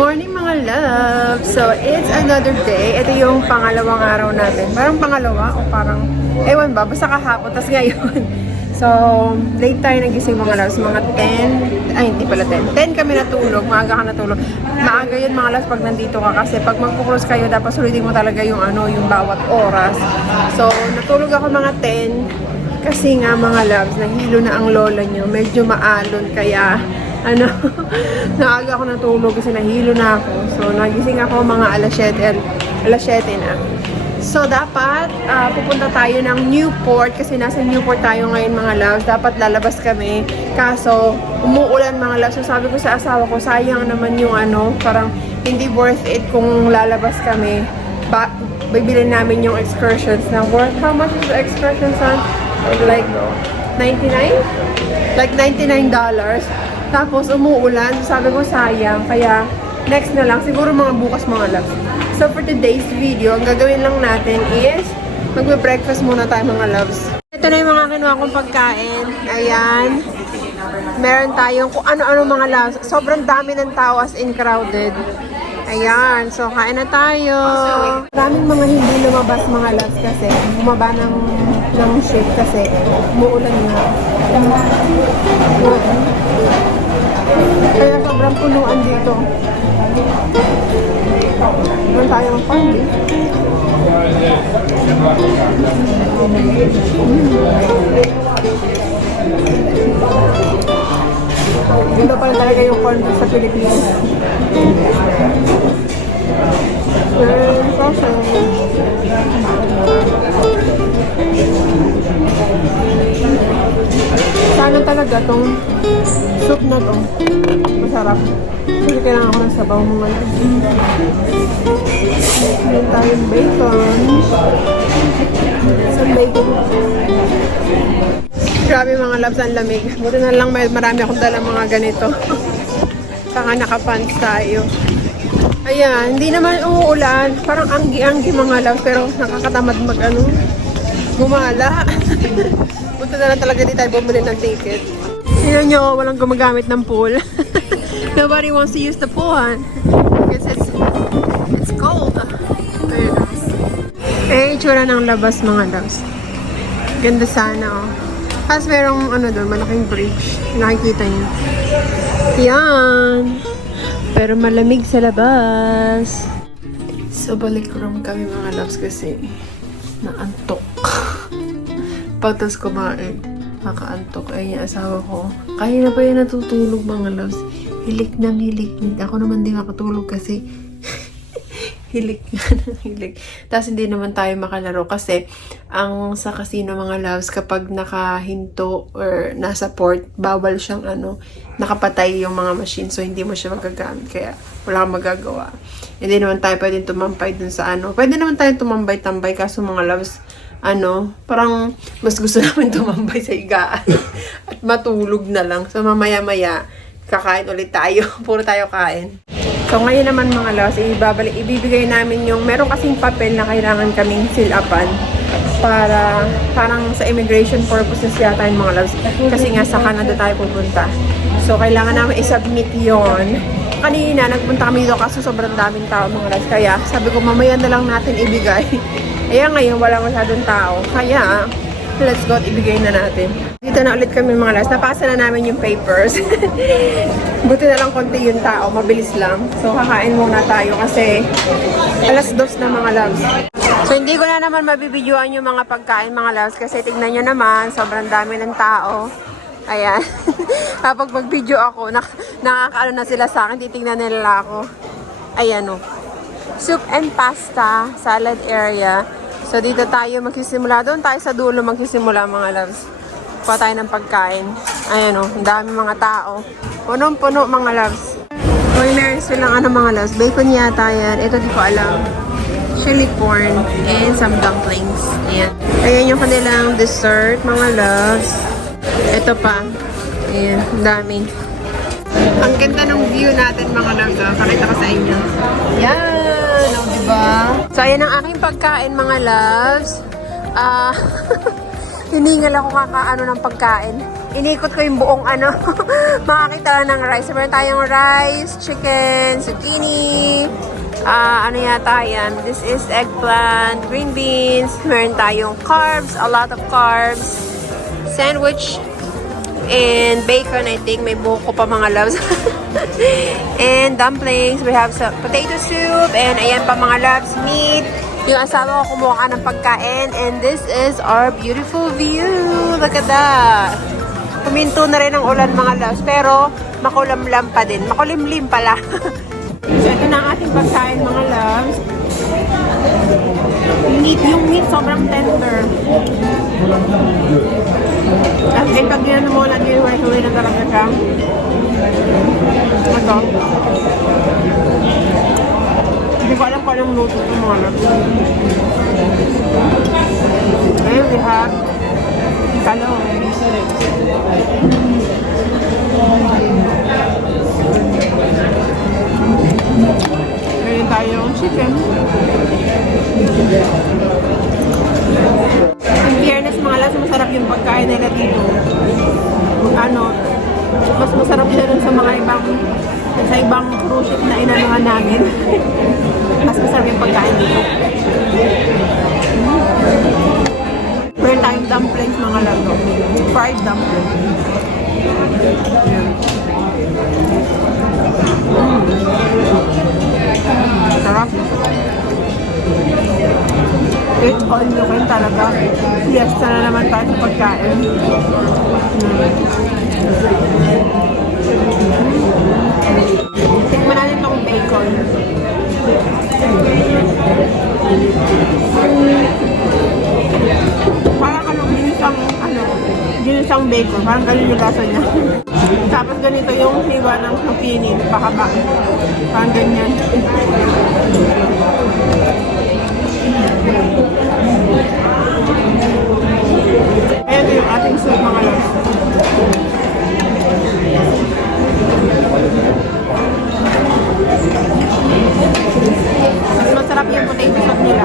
Morning mga love! So, it's another day. Ito yung pangalawang araw natin. Parang pangalawa o parang, ewan ba, basta kahapon. Tapos ngayon. So, late tayo nagising mga loves. Mga 10, ay hindi pala 10. 10 kami natulog. Maaga ka natulog. Maaga yun mga loves pag nandito ka. Kasi pag magpo-close kayo, dapat sulitin mo talaga yung yung bawat oras. So, natulog ako mga 10. Kasi nga mga loves, nahilo na ang lola nyo. Medyo maalon kaya naaga ako natulog kasi nahilo na ako. So, nagising ako mga alas 7 na. So, dapat pupunta tayo ng Newport kasi nasa Newport tayo ngayon mga loves. Dapat lalabas kami. Kaso, umuulan mga loves. So, sabi ko sa asawa ko, sayang naman yung parang hindi worth it kung lalabas kami. Bibilin namin yung excursions na worth. How much is the excursion, son? Like, 99? Like $99. Tapos, umuulan. So, sabi ko, sayang. Kaya, next na lang. Siguro mga bukas mga loves. So, for today's video, ang gagawin lang natin is magbe-breakfast muna tayo mga loves. Ito na yung mga kinuha kong pagkain. Ayan. Meron tayong kung ano-ano mga loves. Sobrang dami ng tao as in crowded. Ayan. So, kain na tayo. Maraming mga hindi lumabas mga loves kasi bumaba ng ship kasi umuulan nga. Kaya sobrang punuan dito. Meron tayong pandi. Dito pa rin talaga yung corn sa Pilipinas. Sana talaga tong soup na to masarap. Kasi kailangan ako ng sabaw mga meron tayong bacon. Some bacon. Grabe mga loves, ang lamig. Buti na lang marami akong dalang mga ganito. Saka nakapants tayo. Ayan, hindi naman umuulan. Parang anggi-anggi mga loves, pero nakakatamad gumala. Buti na lang talaga di tayo bumili ng ticket. Tingnan nyo, walang gumagamit ng pool. Nobody wants to use the pool, because it's cold. Very nice. Eh, itsura ng labas mga loves. Ganda sana, oh. Tapos merong doon, malaking bridge. Nakikita nyo. Yan. Pero malamig sa labas. So, balik room kami mga loves kasi naantok. Pagtas kumain, nakaantok. Ay, yung asawa ko. Kaya na pa yan natutulog mga loves. Hilik ng hilik. Ako naman din makatulog kasi hilik ng hilik. Tapos hindi naman tayo makalaro kasi ang sa casino mga loves kapag nakahinto or nasa port, bawal siyang nakapatay yung mga machine. So hindi mo siya magagamit. Kaya wala kang magagawa. Hindi naman tayo pwedeng tumampay dun sa Pwede naman tayo tumambay-tambay kaso mga loves parang mas gusto namin tumambay sa higaan at matulog na lang. So mamaya-maya kakain ulit tayo. Puro tayo kain. So ngayon naman mga loves, ibibigay namin yung meron kasing papel na kailangan kaming fill-upan para parang sa immigration purposes yata yung mga loves. Kasi nga sa Canada tayo pupunta. So kailangan namin i-submit yon. Kanina nagpunta kami dito kaso sobrang daming tao mga loves. Kaya sabi ko mamaya na lang natin ibigay. Ayan ngayon wala masyadong tao. Kaya let's go at ibigay na natin. Dito na ulit kami mga loves. Napasa na namin yung papers. Buti na lang konti yung tao. Mabilis lang. So kakain muna tayo kasi alas 2 na mga loves. So hindi ko na naman mabibidyoan yung mga pagkain mga loves kasi tignan nyo naman sobrang dami ng tao. Ayan. Kapag mag-video ako, nakakaano na sila sa akin. Titignan nila ako. Ayan o. Soup and pasta, salad area. So, dito tayo magsisimula. Doon tayo sa dulo magsisimula, mga loves. Kuha tayo ng pagkain. Ayan o, ang dami mga tao. Punong-puno, mga loves. Uy, meron silang mga loves. Bacon yata yan. Ito, di ko alam. Chili corn and some dumplings. Ayan. Ayan yung kanilang dessert, mga loves. Ito pa. Ayan, ang dami. Ang ganda ng view natin, mga loves. Pakita ko sa inyo. Yan! Diba? So, ayan ang aking pagkain, mga loves. Hiningal ako kakaano ng pagkain. inikot ko yung buong ano, makakita lang ng rice. So, meron tayong rice, chicken, zucchini, ano yata yan. This is eggplant, green beans. Meron tayong carbs, a lot of carbs. Sandwich, and bacon, I think. May buko pa mga loves. And dumplings. We have some potato soup. And ayan pa mga loves, meat. Yung asawa ko kumuha ng pagkain. And this is our beautiful view. Look at that. Kuminto na rin ang ulan mga loves. Pero makulamlam pa din. Makulimlim pala. So ito na ang ating pagkain mga loves. Yung meat sobrang tender. At pag ginano mo lang yung huway na talaga siya. Ito. Hindi ko alam kung anong luto ito mga loves. Okay, we have talong. Meron tayong chicken. In fairness mga loves, masarap yung pagkain nila dito. Ano, mas masarap siya dun sa mga ibang cruise ship na inanuhan namin. Mas masarap yung pagkain dito. Meron tayong dumplings mga loves. Fried dumplings. Sarap. It's all you can talaga. Fiesta na naman tayo sa pagkain. Tikman natin itong bacon. Parang ginisang bacon. Parang ganun yung lasa niya. Tapos ganito yung hiwa ng zucchini. Pahaba. Parang ganyan. Ayan yung ating soup mga loves. Mas masarap yung potato soup nila.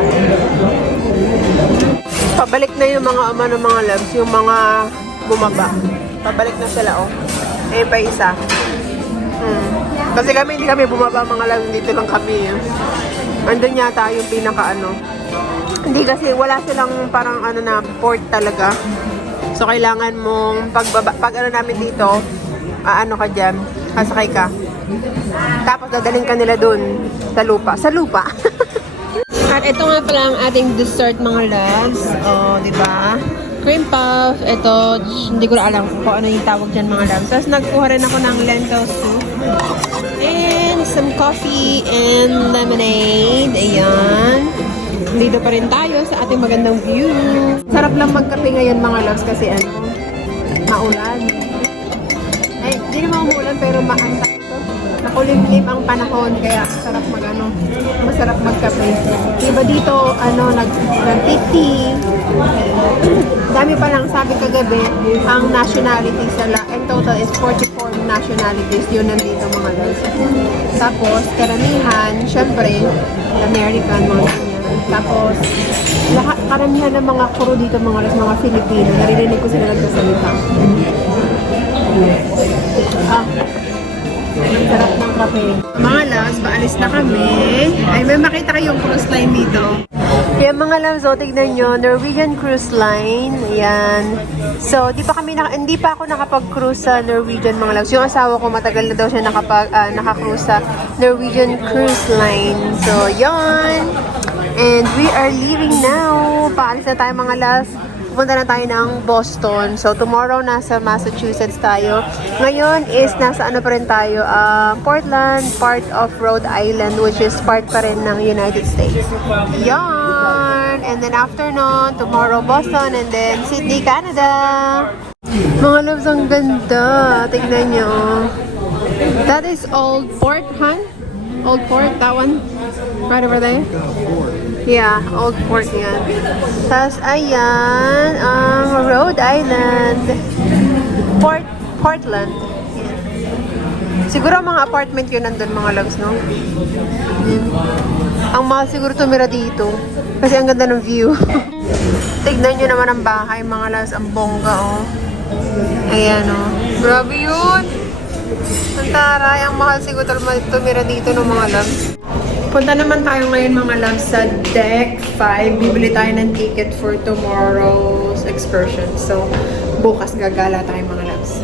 Pabalik na yung mga mga loves, yung mga bumaba. Pabalik na sila, oh. Ayun pa isa. Kasi hindi kami bumaba mga loves, dito lang kami. Andun yata yung pinaka Hindi kasi wala silang parang na port talaga. So kailangan mong pag namin dito, ka dyan, sasakay ka. Tapos dadaling ka nila dun sa lupa. At ito nga pala ang ating dessert mga loves. Oh, di ba? Cream puff. Ito, hindi ko na alam kung ano yung tawag dyan mga loves. Tapos nagkuha rin ako ng lentil soup. And some coffee and lemonade. Ayan. Dito pa rin tayo sa ating magandang view. Sarap lang magkape ngayon mga loves kasi maulan. Ay, hindi naman umuulan pero maantak ito. Nakulimlim ang panahon kaya masarap magkape. Diba dito, nag-tea. Dami pa lang sabi kagabi, ang nationalities in total is 44 nationalities. Yun nandito mga loves. Tapos, karamihan, syempre, American, mga tapos, karamihan ng mga crew dito, mga Filipino, naririnig ko sila nagsasalita. Ang sarap ng kape. Mga loves, paalis na kami. Ay, may makita kayong cruise line dito. Kaya mga loves, tignan nyo, Norwegian Cruise Line. Ayan. So, hindi pa ako nakapag-cruise sa Norwegian mga loves. Yung asawa ko, matagal na daw siya naka-cruise sa Norwegian Cruise Line. So, yon. And we are leaving now. Paalis na tayo mga loves. Pupunta na tayo ng Boston. So, tomorrow nasa Massachusetts tayo. Ngayon is nasa pa rin tayo. Portland, part of Rhode Island, which is part pa rin ng United States. Yarn! And then after nun, tomorrow Boston, and then Sydney, Canada. Mga loves, ang ganda. Tignan nyo. That is Old Port, huh? Old Port, that one? Right over there? Yeah, Old Port yan. Tapos, ayan, ang Rhode Island. Portland. Yan. Siguro mga apartment yun nandun mga loves, no? Ang mahal siguro tumira dito. Kasi ang ganda ng view. Tignan nyo naman ang bahay, mga loves. Ang bongga, oh. Ayan, oh. Grabe yun. Ang taray. Ang mahal siguro tumira dito ng mga loves. Punta naman tayo ngayon mga loves sa Deck 5. Bibili tayo ng ticket for tomorrow's excursion. So, bukas gagala tayo mga loves.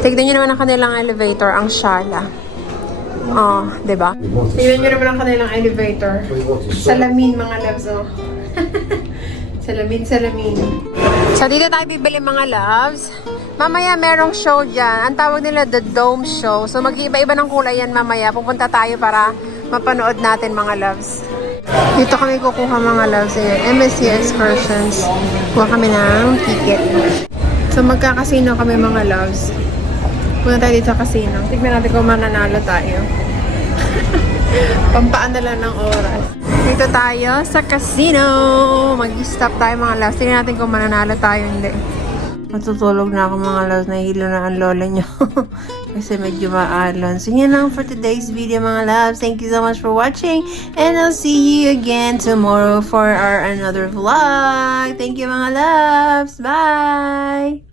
Tignan nyo naman ang kanilang elevator, ang Shala. Oh, diba? Tignan nyo naman ang kanilang elevator. Salamin mga loves, oh. Salamin. So, dito tayo bibili mga loves. Mamaya merong show dyan. Ang tawag nila The Dome Show. So, mag-iiba-iba ng kulay yan mamaya. Pupunta tayo para mapanood natin mga loves. Dito kami kukuha mga loves. Ayan, MSC Excursions. Kuha kami ng ticket. So, magkakasino kami mga loves. Punta tayo dito sa casino. Tignan natin kung mananalo tayo. Pampaan na lang ng oras. Dito tayo sa casino. Mag-stop tayo mga loves. Tignan natin kung mananalo tayo. Hindi. Matutulog na ako mga loves. Nahihilo na ang lola nyo. Kasi medyo maalon. So yan lang for today's video mga loves. Thank you so much for watching. And I'll see you again tomorrow for our another vlog. Thank you mga loves. Bye!